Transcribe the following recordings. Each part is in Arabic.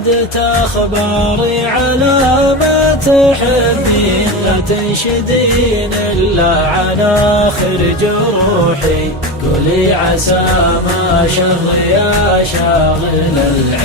عادت أخباري على ما تحبين، لا تنشدين إلا عن آخر جروحي. قولي عسى ما شر يا شاغل العين،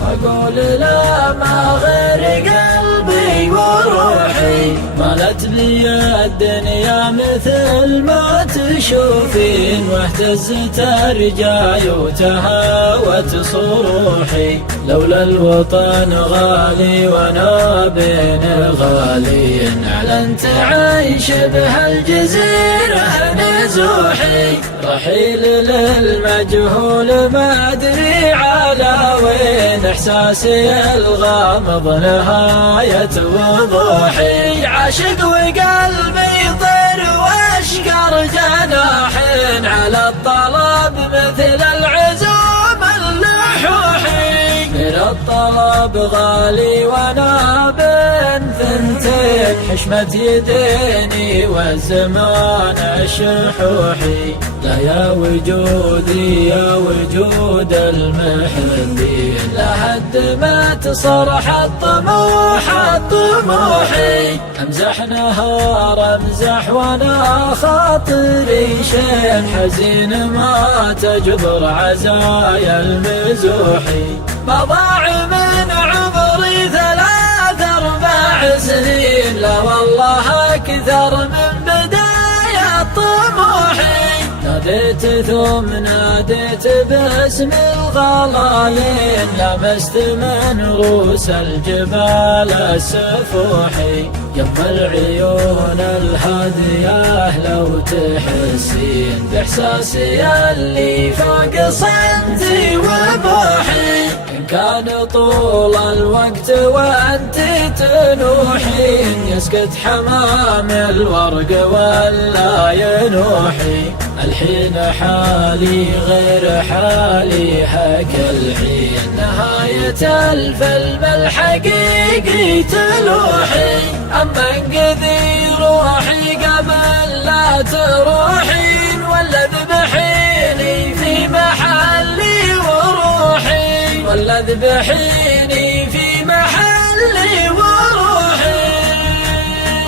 وأقول لا ما غير قلبي وروحي. مالت لي الدنيا مثل ما تشوفين، واهتزت أرجاي وتهاوت صروحي. لولا الوطن غالي وانا بين غالين، أعلنت عيش بهالجزيرة نزوحي. رحيل للمجهول ما أدري على وين، إحساسي الغامض نهاية وضوحي. عاشق وقلبي طير واشقر جناحين، على الطلب مثل العزوم اللحوحي. من الطلب غالي وانا بين ثنتين، حشمة يديني والزمان الشحوحي. لا يا وجودي يا وجود المحبين، لهدمت صرح الطموح الطموحي. امزح نهار امزح وانا خاطري شين، حزين ما تجبر عزايا المزوحي. ما ضاع من عمري 3-4 سنين، لا والله أكثر من بداية طموحي. ناديت ثم ناديت باسم الغلالين، لمست من رؤوس الجبال السفوحي. يم العيون الهادية لو تحسين، بإحساسي اللي فوق صمتي وبوحي. إن كان طول الوقت وأنت تنوحين، يسكت حمام الورق ولا ينوحي. الحين حالي غير حالي هك الحين، نهاية الفيلم الحقيقي تلوحي. أما انقذي روحي قبل لا تروحين، ولا ذبحيني في محلي وروحي. ولا ذبحيني في محلي وروحي.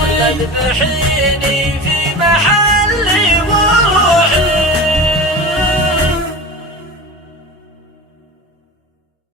ولا ذبحيني في محلي وروحي.